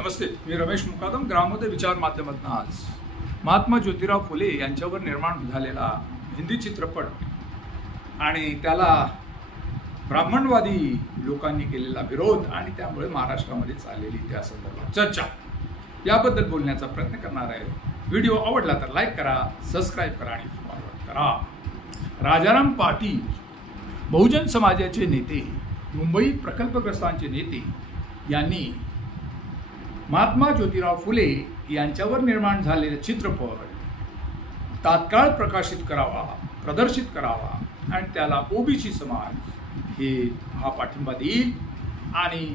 नमस्ते, मी रमेश मुकादम. ग्रामोदय विचार माध्यमातून आज महात्मा ज्योतिराव फुले यांच्यावर निर्माण झालेला हिंदी चित्रपट आणि त्याला ब्राह्मणवादी लोकांनी केलेला विरोध आणि त्यामुळे महाराष्ट्रामध्ये चाललेली त्या संदर्भात चर्चा याबद्दल बोलण्याचा प्रयत्न करणार आहे. व्हिडिओ आवडला तर लाईक करा, सबस्क्राईब करा आणि फॉरवर्ड करा. राजाराम पाटील बहुजन समाजाचे नेते, मुंबई प्रकल्पग्रस्तांचे नेते यांनी महात्मा ज्योतिराव फुले यांच्यावर निर्माण झालेले चित्रपट तात्काळ प्रकाशित करावा, प्रदर्शित करावा आणि त्याला ओबीसी समाज हा पाठिंबा देईल आणि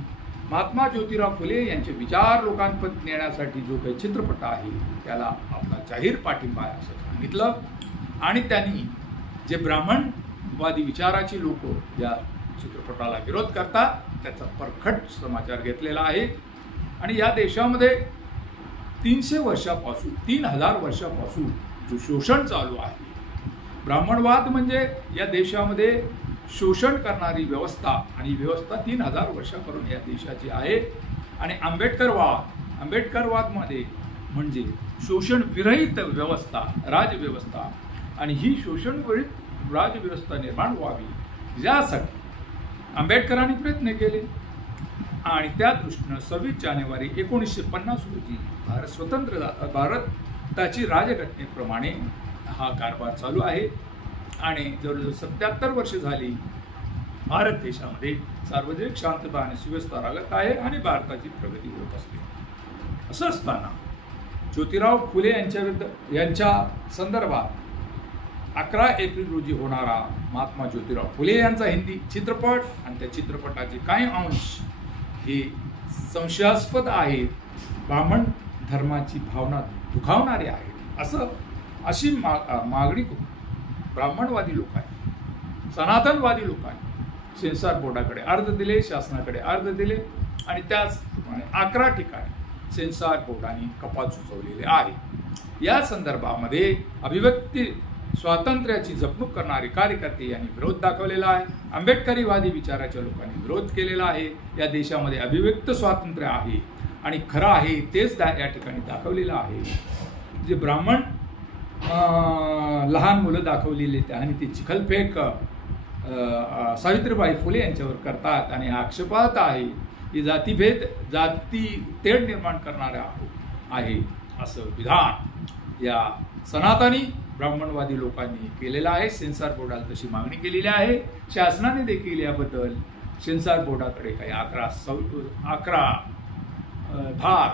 महात्मा ज्योतिराव फुले यांचे विचार लोकांपर्यंत नेण्यासाठी जो काही चित्रपट आहे त्याला आपला जाहीर पाठिंबा आहे असं सांगितलं. आणि त्यांनी जे ब्राह्मणवादी विचाराची लोक या चित्रपटाला विरोध करतात त्याचा परखड समाचार घेतलेला आहे. आणि या देशामध्ये 300 वर्षापासून 3000 वर्षापासून जो शोषण चालू आहे, ब्राह्मणवाद म्हणजे या देशामध्ये शोषण करणारी व्यवस्था आणि व्यवस्था 3000 वर्षापासून या देशाची आहे. आणि आंबेडकरवादमध्ये म्हणजे शोषण विरहित व्यवस्था, राजव्यवस्था आणि ही शोषणविरहित राजव्यवस्था निर्माण व्हावी यासाठी आंबेडकरांनी प्रयत्न केले. आणि त्या दृष्टीनं 26 जानेवारी 1950 रोजी भारताची राजघटनेप्रमाणे हा कारभार चालू आहे. आणि जवळजवळ 77 वर्ष झाली भारत देशामध्ये सार्वजनिक शांतता आणि सुव्यवस्था राखत आहे आणि भारताची प्रगती होत असते. असं असताना ज्योतिराव फुले यांच्या संदर्भात 11 एप्रिल रोजी होणारा महात्मा ज्योतिराव फुले यांचा हिंदी चित्रपट आणि त्या चित्रपटाचे काही अंश हे संशयास्पद आहेत, ब्राह्मण धर्माची भावना दुखावणारे आहेत अशी मागणी ब्राह्मणवादी लोकांनी, सनातनवादी लोकांनी सेन्सॉर बोर्डाकडे अर्ज दिले, शासनाकडे अर्ज दिले आणि त्याचप्रमाणे 11 ठिकाणी सेन्सॉर बोर्डाने कपात सुचवलेले आहे. या संदर्भामध्ये अभिव्यक्ती स्वातंत्र्याची जपणूक करणारे कार्यकर्ते यांनी विरोध दाखवलेला आहे. आंबेडकरीवादी विचाराच्या लोकांनी विरोध केलेला आहे. या देशामध्ये अभिव्यक्त स्वातंत्र्य आहे आणि खरं आहे तेच या ठिकाणी दाखवलेलं आहे. जे ब्राह्मण लहान मुलं दाखवलेले आणि ते चिखलफेक सावित्रीबाई फुले यांच्यावर करतात आणि हा आक्षेपार्ह आहे की जाती तेढ निर्माण करणारा आहे असं विधान या सनातनी ब्राह्मणवादी लोकांनी केलेला आहे. सेन्सॉर बोर्डाला तशी मागणी केलेली आहे. शासनाने देखील याबद्दल सेन्सॉर बोर्डाकडे काही 11 धार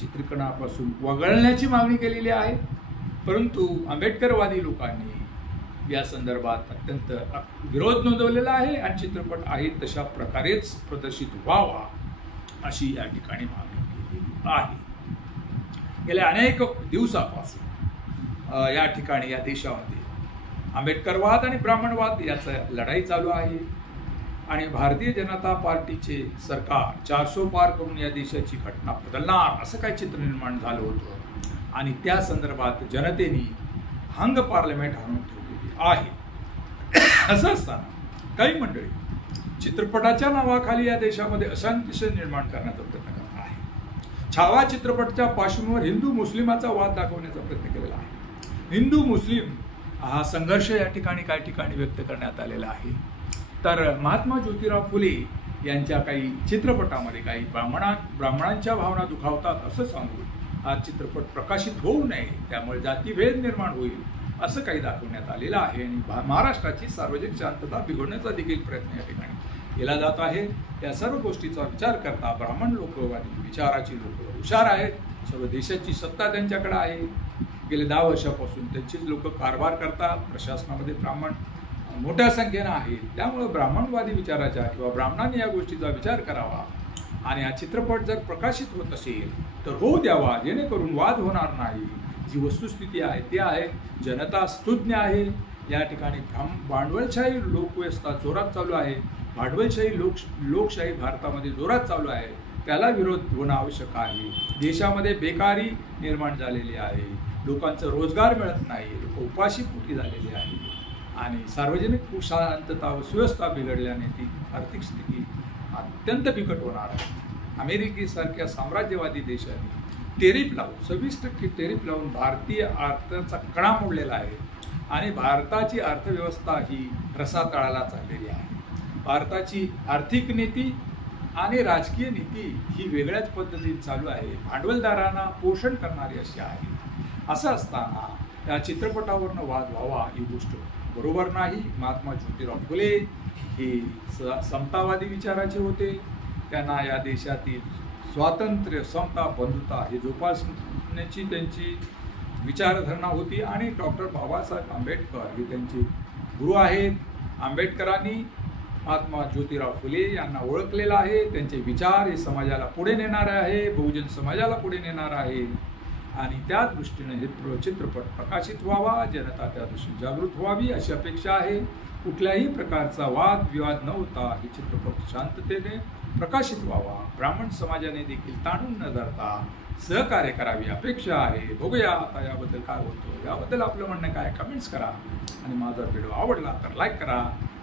चित्रीकरणापासून वगळण्याची मागणी केलेली आहे. परंतु आंबेडकरवादी लोकांनी या संदर्भात अत्यंत विरोध नोंदवलेला आहे आणि चित्रपट आहे तशा प्रकारेच प्रदर्शित व्हावा अशी या ठिकाणी मागणी केलेली आहे. गेल्या अनेक दिवसापासून या ठिकाणी या देशामध्ये आंबेडकरवाद आणि ब्राह्मणवाद याचा लढाई चालू आहे. आणि भारतीय जनता पार्टीचे सरकार 400 पार करून या देशाची घटना बदलणार असं काय चित्र निर्माण झालं होतं. आणि त्या संदर्भात जनतेने हंग पार्लमेंट आणून ठेवलेली आहे. असं असताना काही मंडळी चित्रपटाच्या नावाखाली या देशामध्ये अशांती निर्माण करण्याचा प्रयत्न करत आहे. छावा चित्रपटाच्या पार्श्वभूमीवर हिंदू मुस्लिमाचा वाद दाखवण्याचा प्रयत्न केलेला आहे. हिंदू मुस्लिम हा संघर्ष या ठिकाणी काही ठिकाणी व्यक्त करण्यात आलेला आहे. तर महात्मा ज्योतिराव फुले यांच्या काही चित्रपटामध्ये काही ब्राह्मणांच्या भावना दुखावतात असं सांगून हा चित्रपट प्रकाशित होऊ नये, त्यामुळे जातीभेद निर्माण होईल असं काही दाखवण्यात आलेलं आहे. आणि महाराष्ट्राची सार्वजनिक शांतता बिघडण्याचा देखील प्रयत्न या ठिकाणी केला जात आहे. या सर्व गोष्टीचा विचार करता ब्राह्मण लोकवादी विचाराची लोक हुशार आहेत. सर्व देशाची सत्ता त्यांच्याकडे आहे. गेले 10 वर्षापासून त्यांचीच लोक कारभार करतात. प्रशासनामध्ये ब्राह्मण मोठ्या संख्येनं आहेत. त्यामुळे ब्राह्मणवादी विचाराच्या किंवा ब्राह्मणांनी या गोष्टीचा विचार करावा आणि हा चित्रपट जर प्रकाशित होत असेल तर होऊ द्यावा, जेणेकरून वाद होणार नाही. जी वस्तुस्थिती आहे ती आहे जनता स्तुज्ञ आहे. या ठिकाणी भांडवलशाही लोकव्यवस्था जोरात चालू आहे. भांडवलशाही लोकशाही भारतामध्ये जोरात चालू आहे. त्याला विरोध होणं आवश्यक आहे. देशामध्ये बेकारी निर्माण झालेली आहे. लोकांचं रोजगार मिळत नाही. लोक उपाशीपोटी झालेली आहे आणि सार्वजनिक शांतता व सुव्यवस्था बिघडल्याने ती आर्थिक स्थिती अत्यंत बिकट होणार आहे. अमेरिकेसारख्या साम्राज्यवादी देशांनी टेरिफ लावून 26% टेरिफ लावून भारतीय अर्थाचा कणा मोडलेला आहे आणि भारताची अर्थव्यवस्था ही रसातळाला चाललेली आहे. भारताची आर्थिक नीती आणि राजकीय नीती ही वेगळ्याच पद्धतीने चालू आहे. भांडवलदारांना पोषण करणारी अशी आहे. असं असताना या चित्रपटावरनं वाद व्हावा ही गोष्ट बरोबर नाही. महात्मा ज्योतिराव फुले हे समतावादी विचाराचे होते. त्यांना या देशातील स्वातंत्र्य, समता, बंधुता हे जोपासण्याची त्यांची विचारधारणा होती आणि डॉक्टर बाबासाहेब आंबेडकर हे त्यांचे गुरु आहेत. आंबेडकरांनी महात्मा ज्योतिराव फुले यांना ओळखलेलं आहे. त्यांचे विचार हे समाजाला पुढे नेणारे आहे, बहुजन समाजाला पुढे नेणार आहे आणि त्या दृष्टीने हे चित्रपट प्रकाशित व्हावा, जनता त्या दृष्टीने जागृत व्हावी अशी अपेक्षा आहे. कुठल्याही प्रकारचा वाद विवाद न होता हे चित्रपट शांततेने प्रकाशित व्हावा. ब्राह्मण समाजाने देखील ताणून न धरता सहकार्य करावी अपेक्षा आहे. बघूया आता याबद्दल काय होतं. याबद्दल आपलं म्हणणं काय, कमेंट्स करा आणि माझा व्हिडिओ आवडला तर लाईक करा,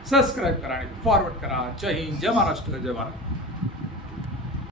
सबस्क्राईब करा आणि फॉरवर्ड करा. जय हिंद, जय महाराष्ट्र, जय भारत.